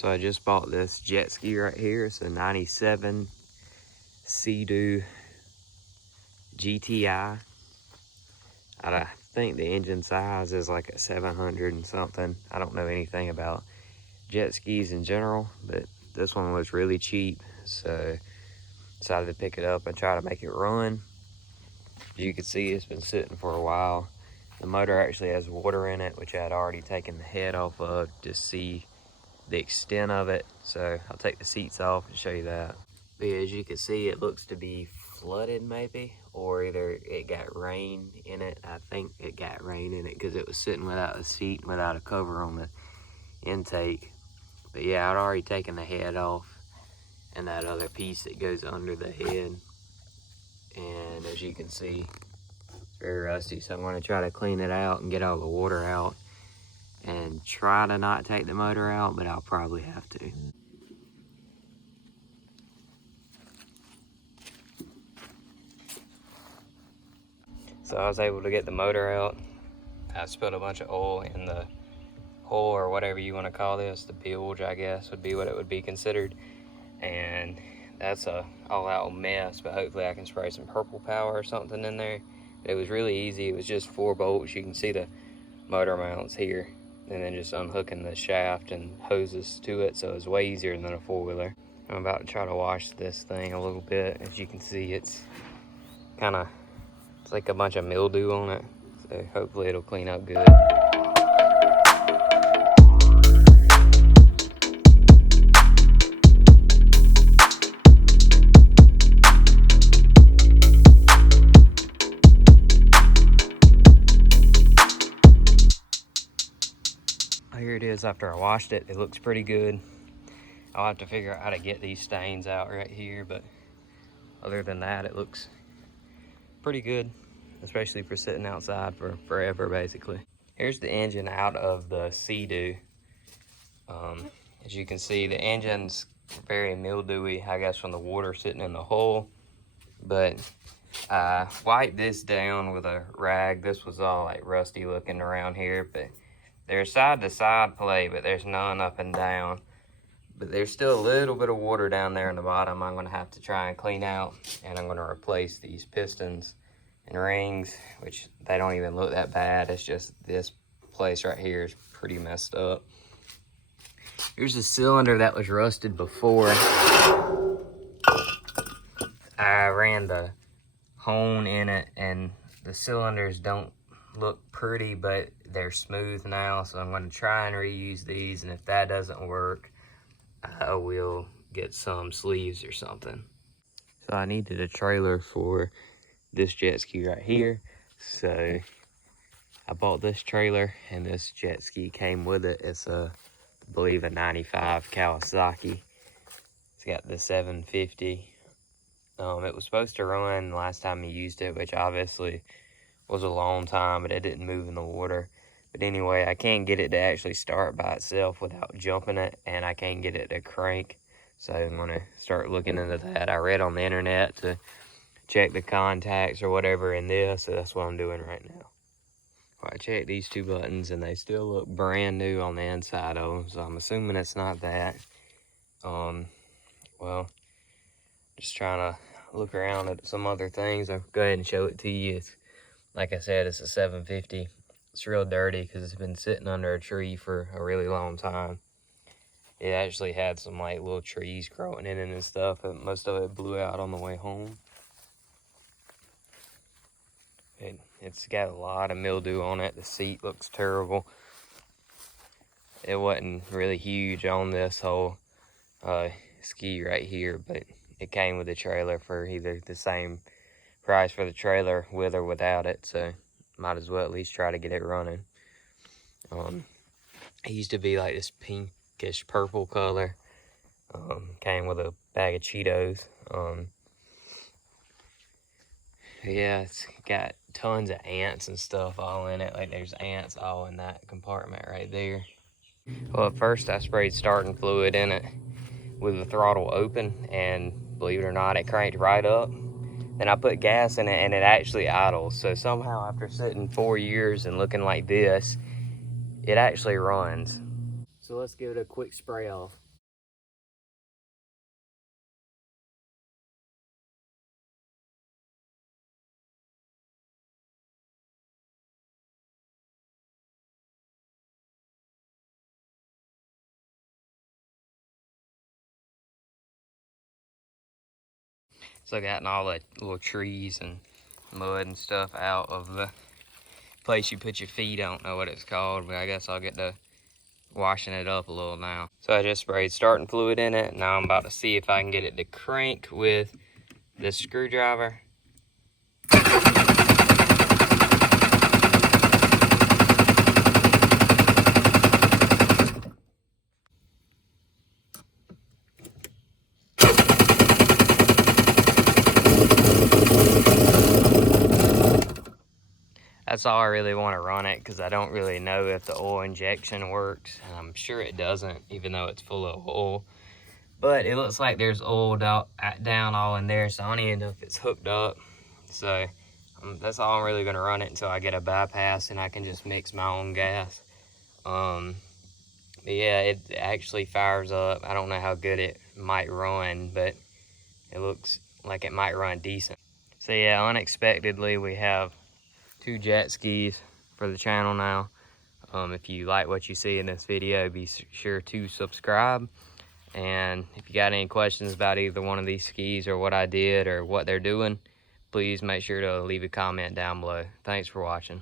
So I just bought this jet ski right here. It's a 97 Seadoo GTI. I think the engine size is like a 700 and something. I don't know anything about jet skis in general, but this one was really cheap, so decided to pick it up and try to make it run. As you can see, it's been sitting for a while. The motor actually has water in it, which I had already taken the head off of to see the extent of it. So I'll take the seats off and show you that. But yeah, as you can see, it looks to be flooded maybe, or either it got rain in it. I think it got rain in it because it was sitting without a seat and without a cover on the intake. But yeah, I'd already taken the head off and that other piece that goes under the head. And as you can see, it's very rusty. So I'm going to try to clean it out and get all the water out and try to not take the motor out, but I'll probably have to. So I was able to get the motor out. I spilled a bunch of oil in the hole, or whatever you want to call this, the bilge, I guess would be what it would be considered. And that's a all-out mess, but hopefully I can spray some purple power or something in there. It was really easy. It was just 4 bolts. You can see the motor mounts here, and then just unhooking the shaft and hoses to it, so it's way easier than a 4-wheeler. I'm about to try to wash this thing a little bit. As you can see, it's like a bunch of mildew on it, so hopefully it'll clean up good. Here it is after I washed it. It looks pretty good. I'll have to figure out how to get these stains out right here, but other than that, it looks pretty good, especially for sitting outside for forever, basically. Here's the engine out of the Seadoo. As you can see, the engine's very mildewy, I guess, from the water sitting in the hole, but I wiped this down with a rag. This was all like rusty looking around here, but there's side-to-side play, but there's none up and down. But there's still a little bit of water down there in the bottom I'm gonna have to try and clean out, and I'm gonna replace these pistons and rings, which they don't even look that bad. It's just this place right here is pretty messed up. Here's the cylinder that was rusted before. I ran the hone in it, and the cylinders don't look pretty, but they're smooth now, so I'm going to try and reuse these, and if that doesn't work, I will get some sleeves or something. So I needed a trailer for this jet ski right here, so I bought this trailer, and this jet ski came with it. It's I believe a 95 Kawasaki. It's got the 750. It was supposed to run last time he used it, which obviously was a long time, but it didn't move in the water. But anyway, I can't get it to actually start by itself without jumping it, and I can't get it to crank. So I'm gonna start looking into that. I read on the internet to check the contacts or whatever in this, so that's what I'm doing right now. Well, I checked these 2 buttons, and they still look brand new on the inside of them, so I'm assuming it's not that. Well, just trying to look around at some other things. I'll go ahead and show it to you. Like I said, it's a 750. It's real dirty because it's been sitting under a tree for a really long time. It actually had some like little trees growing in it and stuff, and most of it blew out on the way home. It's got a lot of mildew on it. The seat looks terrible. It wasn't really huge on this whole ski right here, but it came with a trailer for either the same price for the trailer with or without it, so might as well at least try to get it running. It used to be like this pinkish purple color. Came with a bag of Cheetos. Yeah, it's got tons of ants and stuff all in it. Like there's ants all in that compartment right there. Well, at first I sprayed starting fluid in it with the throttle open, and believe it or not, it cranked right up. Then I put gas in it, and it actually idles. So somehow after sitting 4 years and looking like this, it actually runs. So let's give it a quick spray off. So getting all the little trees and mud and stuff out of the place you put your feet. I don't know what it's called, but I guess I'll get to washing it up a little now. So I just sprayed starting fluid in it. Now I'm about to see if I can get it to crank with this screwdriver. That's all I really want to run it, because I don't really know if the oil injection works. And I'm sure it doesn't, even though it's full of oil. But it looks like there's oil down all in there, so I don't even know if it's hooked up. So that's all I'm really going to run it until I get a bypass and I can just mix my own gas. But yeah, it actually fires up. I don't know how good it might run, but it looks like it might run decent. So yeah, unexpectedly we have 2 jet skis for the channel now. If you like what you see in this video, be sure to subscribe. And if you got any questions about either one of these skis or what I did or what they're doing, please make sure to leave a comment down below. Thanks for watching.